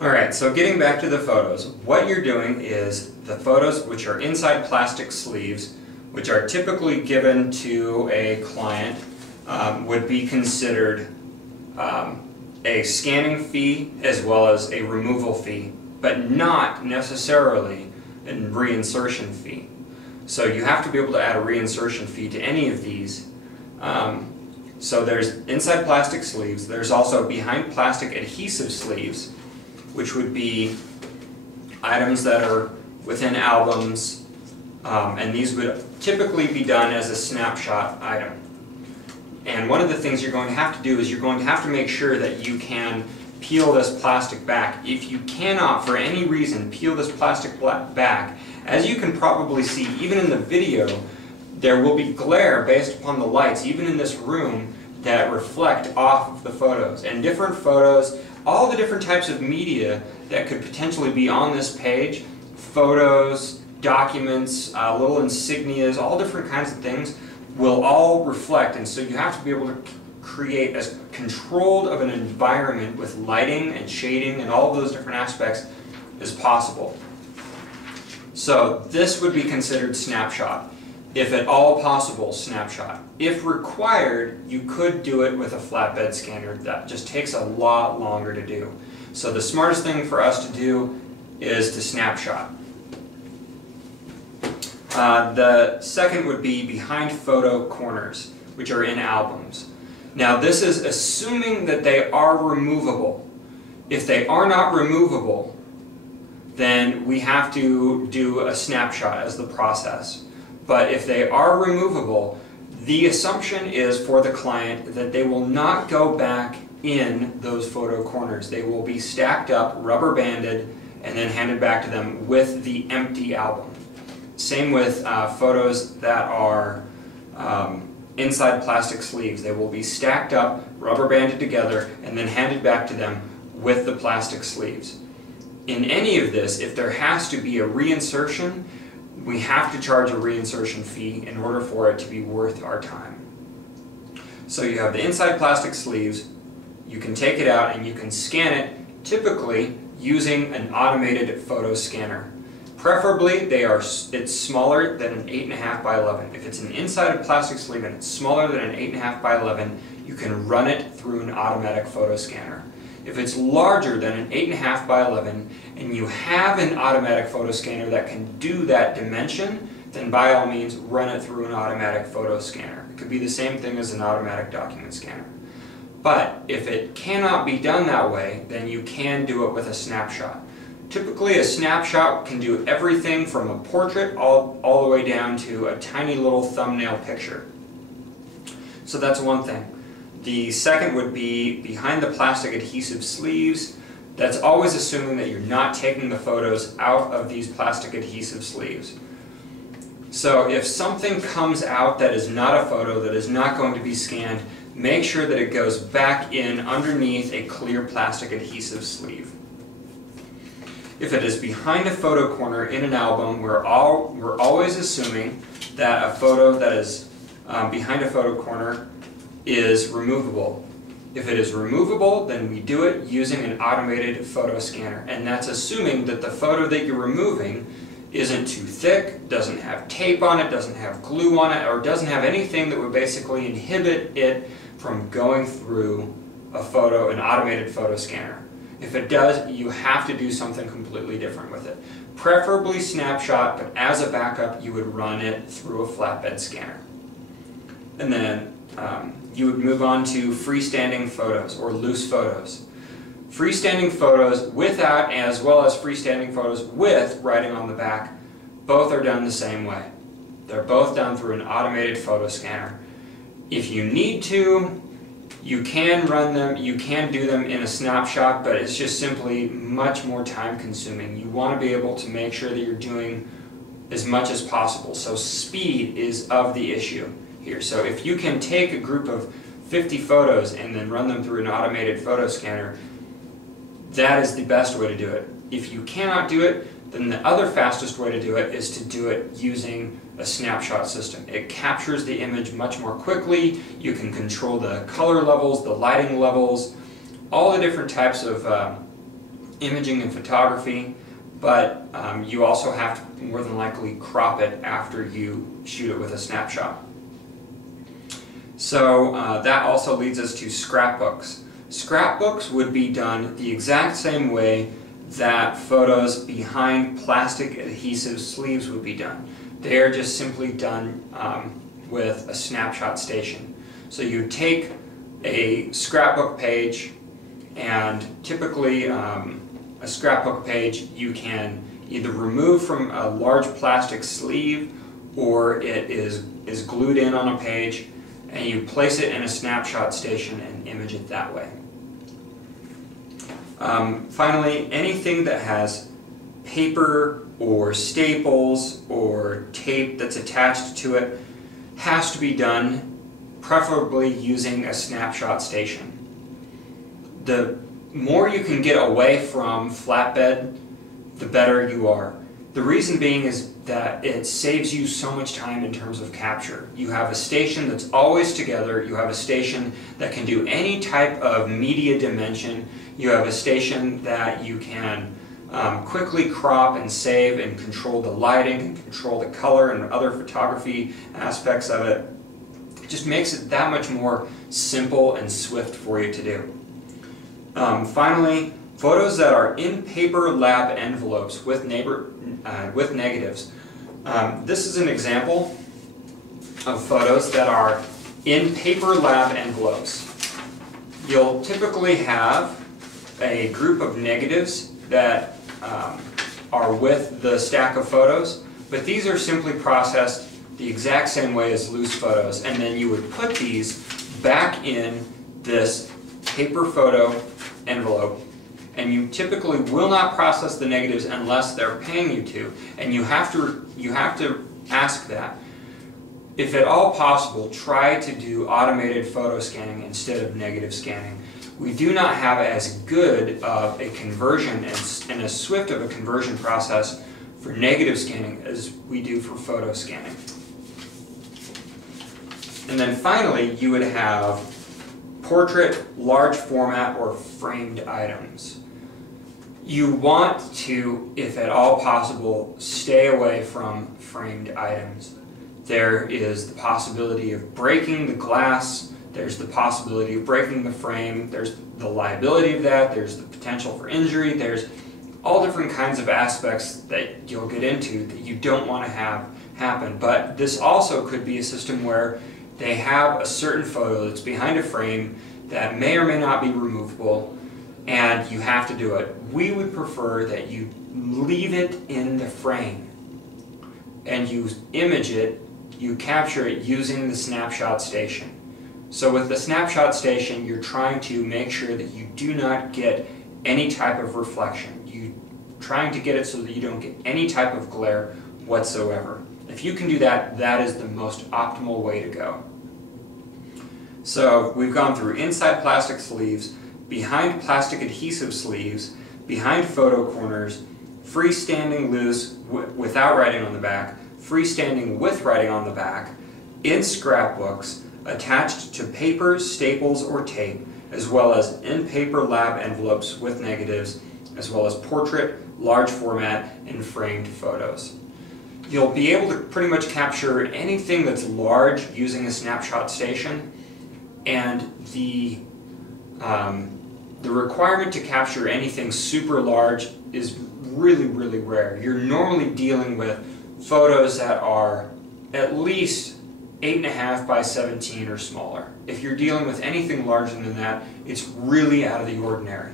Alright, so getting back to the photos, what you're doing is the photos which are inside plastic sleeves, which are typically given to a client, would be considered a scanning fee as well as a removal fee, but not necessarily a reinsertion fee. So you have to be able to add a reinsertion fee to any of these. So there's inside plastic sleeves, there's also behind plastic adhesive sleeves, which would be items that are within albums, and these would typically be done as a snapshot item. And one of the things you're going to have to do is you're going to have to make sure that you can peel this plastic back. If you cannot, for any reason, peel this plastic back, as you can probably see, even in the video, there will be glare based upon the lights, even in this room, that reflect off of the photos. And different photos, all the different types of media that could potentially be on this page, photos, documents, little insignias, all different kinds of things, will all reflect, and so you have to be able to create as controlled of an environment with lighting and shading and all of those different aspects as possible. So this would be considered snapshot. If at all possible, snapshot. If required, you could do it with a flatbed scanner. That just takes a lot longer to do. So the smartest thing for us to do is to snapshot. The second would be behind photo corners, which are in albums. Now this is assuming that they are removable. If they are not removable, then we have to do a snapshot as the process. But if they are removable, the assumption is for the client that they will not go back in those photo corners. They will be stacked up, rubber banded, and then handed back to them with the empty album. Same with photos that are inside plastic sleeves. They will be stacked up, rubber banded together, and then handed back to them with the plastic sleeves. In any of this, if there has to be a reinsertion, we have to charge a reinsertion fee in order for it to be worth our time. So you have the inside plastic sleeves, you can take it out and you can scan it, typically using an automated photo scanner. Preferably, it's smaller than an 8.5 by 11. If it's an inside plastic sleeve and it's smaller than an 8.5 by 11, you can run it through an automatic photo scanner. If it's larger than an 8.5 by 11 and you have an automatic photo scanner that can do that dimension, then by all means run it through an automatic photo scanner. It could be the same thing as an automatic document scanner. But if it cannot be done that way, then you can do it with a snapshot. Typically a snapshot can do everything from a portrait all the way down to a tiny little thumbnail picture. So that's one thing. The second would be behind the plastic adhesive sleeves. That's always assuming that you're not taking the photos out of these plastic adhesive sleeves. So if something comes out that is not a photo, that is not going to be scanned, make sure that it goes back in underneath a clear plastic adhesive sleeve. If it is behind a photo corner in an album, we're always assuming that a photo that is behind a photo corner is removable. If it is removable, then we do it using an automated photo scanner, and that's assuming that the photo that you're removing isn't too thick, doesn't have tape on it, doesn't have glue on it, or doesn't have anything that would basically inhibit it from going through an automated photo scanner. If it does, you have to do something completely different with it. Preferably snapshot, but as a backup, you would run it through a flatbed scanner. And then you would move on to freestanding photos or loose photos. Freestanding photos without, as well as freestanding photos with writing on the back, both are done the same way. They're both done through an automated photo scanner. If you need to, you can run them, you can do them in a snapshot, but it's just simply much more time consuming. You want to be able to make sure that you're doing as much as possible. So speed is of the issue here. So if you can take a group of 50 photos and then run them through an automated photo scanner, that is the best way to do it. If you cannot do it, then the other fastest way to do it is to do it using a snapshot system. It captures the image much more quickly. You can control the color levels, the lighting levels, all the different types of imaging and photography, but you also have to more than likely crop it after you shoot it with a snapshot. So that also leads us to scrapbooks. Scrapbooks would be done the exact same way that photos behind plastic adhesive sleeves would be done. They are just simply done with a snapshot station. So you take a scrapbook page, and typically a scrapbook page you can either remove from a large plastic sleeve, or it is glued in on a page, and you place it in a snapshot station and image it that way. Finally, anything that has paper or staples or tape that's attached to it has to be done preferably using a snapshot station. The more you can get away from flatbed, the better you are. The reason being is that it saves you so much time in terms of capture. You have a station that's always together, you have a station that can do any type of media dimension, you have a station that you can quickly crop and save and control the lighting and control the color and other photography aspects of it. It just makes it that much more simple and swift for you to do. Finally, photos that are in paper lab envelopes with negatives. This is an example of photos that are in paper lab envelopes. You'll typically have a group of negatives that are with the stack of photos, but these are simply processed the exact same way as loose photos, and then you would put these back in this paper photo envelope, and you typically will not process the negatives unless they're paying you to, and you have to ask that. If at all possible, try to do automated photo scanning instead of negative scanning. We do not have as good of a conversion and as swift of a conversion process for negative scanning as we do for photo scanning. And then finally, you would have portrait, large format, or framed items. You want to, if at all possible, stay away from framed items. There is the possibility of breaking the glass, there's the possibility of breaking the frame, there's the liability of that, there's the potential for injury, there's all different kinds of aspects that you'll get into that you don't want to have happen. But this also could be a system where they have a certain photo that's behind a frame that may or may not be removable, and you have to do it. We would prefer that you leave it in the frame and you image it, you capture it using the snapshot station. So with the snapshot station, you're trying to make sure that you do not get any type of reflection. You're trying to get it so that you don't get any type of glare whatsoever. If you can do that, that is the most optimal way to go. So we've gone through inside plastic sleeves, behind plastic adhesive sleeves, behind photo corners, freestanding loose without writing on the back, freestanding with writing on the back, in scrapbooks, attached to paper, staples, or tape, as well as in paper lab envelopes with negatives, as well as portrait, large format, and framed photos. You'll be able to pretty much capture anything that's large using a snapshot station, and the requirement to capture anything super large is really, really rare. You're normally dealing with photos that are at least 8.5 by 17 or smaller. If you're dealing with anything larger than that, it's really out of the ordinary.